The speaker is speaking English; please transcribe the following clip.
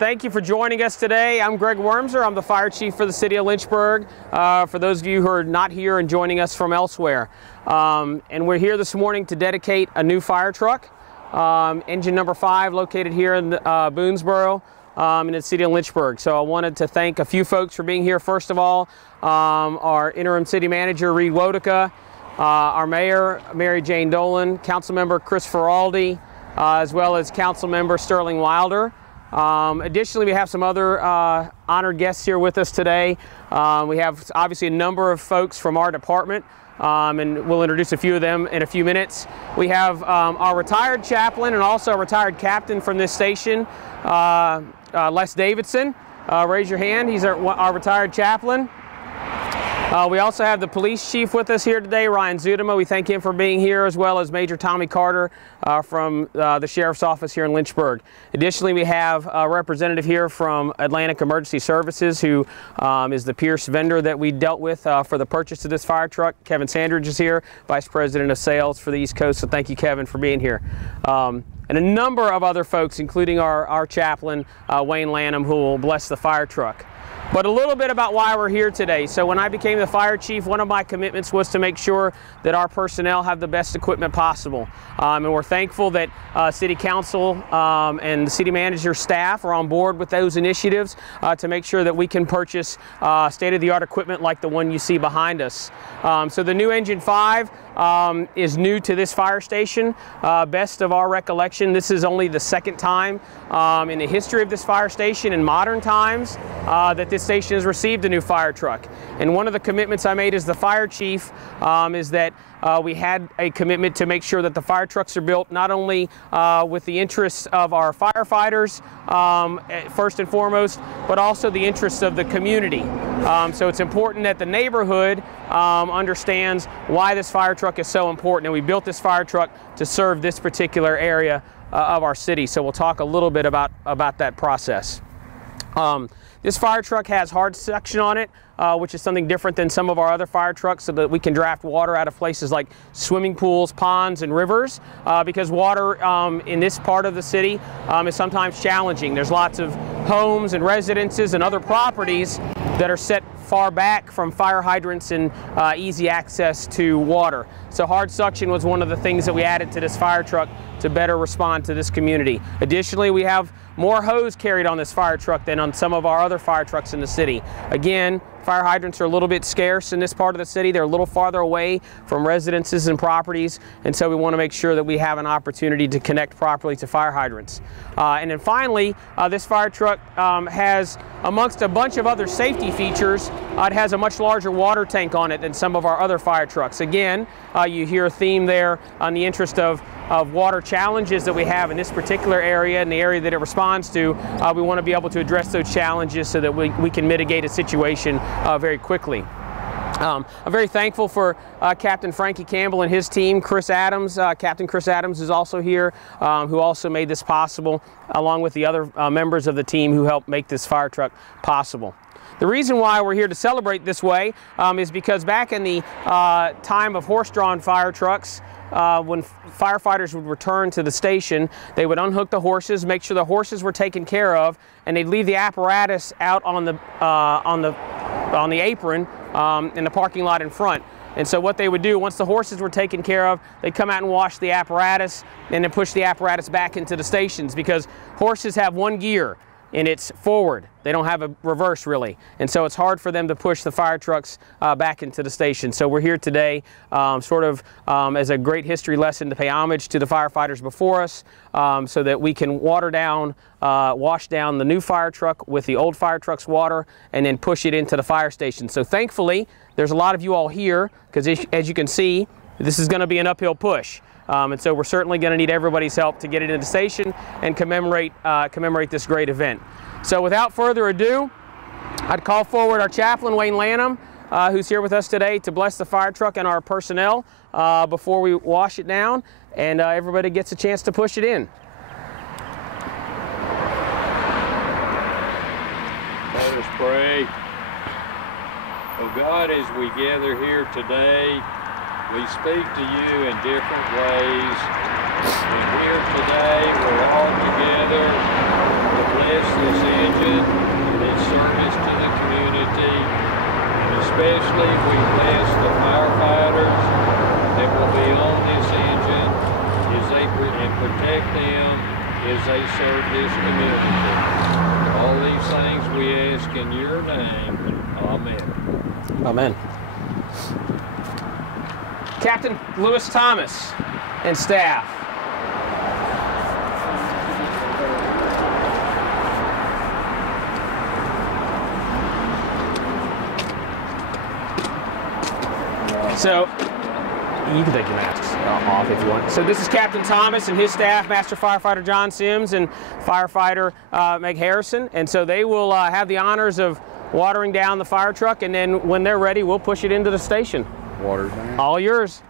Thank you for joining us today. I'm Greg Wormser. I'm the fire chief for the city of Lynchburg. For those of you who are not here and joining us from elsewhere. And we're here this morning to dedicate a new fire truck, engine number 5, located here in Boonesboro, in the city of Lynchburg. So I wanted to thank a few folks for being here. First of all, our interim city manager, Reed Wodica, our mayor, Mary Jane Dolan, council member Chris Feraldi, as well as council member Sterling Wilder. Additionally, we have some other honored guests here with us today. We have obviously a number of folks from our department, and we'll introduce a few of them in a few minutes. We have our retired chaplain and also a retired captain from this station, Les Davidson. Raise your hand. He's our retired chaplain. We also have the police chief with us here today, Ryan Zudema. We thank him for being here, as well as Major Tommy Carter from the Sheriff's Office here in Lynchburg. Additionally, we have a representative here from Atlantic Emergency Services, who is the Pierce vendor that we dealt with for the purchase of this fire truck. Kevin Sandridge is here, Vice President of Sales for the East Coast, so thank you, Kevin, for being here. And a number of other folks, including our chaplain, Wayne Lanham, who will bless the fire truck. But a little bit about why we're here today. So when I became the fire chief, one of my commitments was to make sure that our personnel have the best equipment possible. And we're thankful that City Council and the City Manager staff are on board with those initiatives to make sure that we can purchase state-of-the-art equipment like the one you see behind us. So the new Engine 5 is new to this fire station. Best of our recollection, this is only the second time in the history of this fire station in modern times that this station has received a new fire truck. And one of the commitments I made as the fire chief is that we had a commitment to make sure that the fire trucks are built not only with the interests of our firefighters first and foremost, but also the interests of the community. So it's important that the neighborhood understands why this fire truck is so important, and we built this fire truck to serve this particular area of our city. So we'll talk a little bit about that process. This fire truck has hard suction on it, which is something different than some of our other fire trucks, so that we can draft water out of places like swimming pools, ponds, and rivers, because water in this part of the city is sometimes challenging. There's lots of homes and residences and other properties that are set far back from fire hydrants and easy access to water. So hard suction was one of the things that we added to this fire truck to better respond to this community. Additionally, we have more hose carried on this fire truck than on some of our other fire trucks in the city. Again, fire hydrants are a little bit scarce in this part of the city. They're a little farther away from residences and properties, and so we want to make sure that we have an opportunity to connect properly to fire hydrants. And then finally, this fire truck has, amongst a bunch of other safety features, it has a much larger water tank on it than some of our other fire trucks. Again, you hear a theme there on the interest of water challenges that we have in this particular area and the area that it responds to. We want to be able to address those challenges so that we can mitigate a situation very quickly. I'm very thankful for Captain Frankie Campbell and his team. Chris Adams, Captain Chris Adams is also here, who also made this possible, along with the other members of the team who helped make this fire truck possible. The reason why we're here to celebrate this way is because back in the time of horse-drawn fire trucks, when firefighters would return to the station, they would unhook the horses, make sure the horses were taken care of, and they'd leave the apparatus out on the apron in the parking lot in front. And so what they would do, once the horses were taken care of, they'd come out and wash the apparatus and then push the apparatus back into the stations, because horses have one gear, and it's forward. They don't have a reverse, really. And so it's hard for them to push the fire trucks back into the station. So we're here today sort of as a great history lesson to pay homage to the firefighters before us, so that we can wash down the new fire truck with the old fire truck's water and then push it into the fire station. So thankfully, there's a lot of you all here, because as you can see, this is going to be an uphill push. And so we're certainly going to need everybody's help to get it into the station and commemorate this great event. So without further ado, I'd call forward our chaplain, Wayne Lanham, who's here with us today to bless the fire truck and our personnel before we wash it down, and everybody gets a chance to push it in. Let us pray. Oh God, as we gather here today, we speak to you in different ways. And here today, we're all together to bless this they serve this community. All these things we ask in your name. Amen. Amen. Captain Lewis Thomas and staff. So, you can take your masks off if you want. So this is Captain Thomas and his staff, Master Firefighter John Sims and Firefighter Meg Harrison. And so they will have the honors of watering down the fire truck, and then when they're ready, we'll push it into the station. Water down. All yours.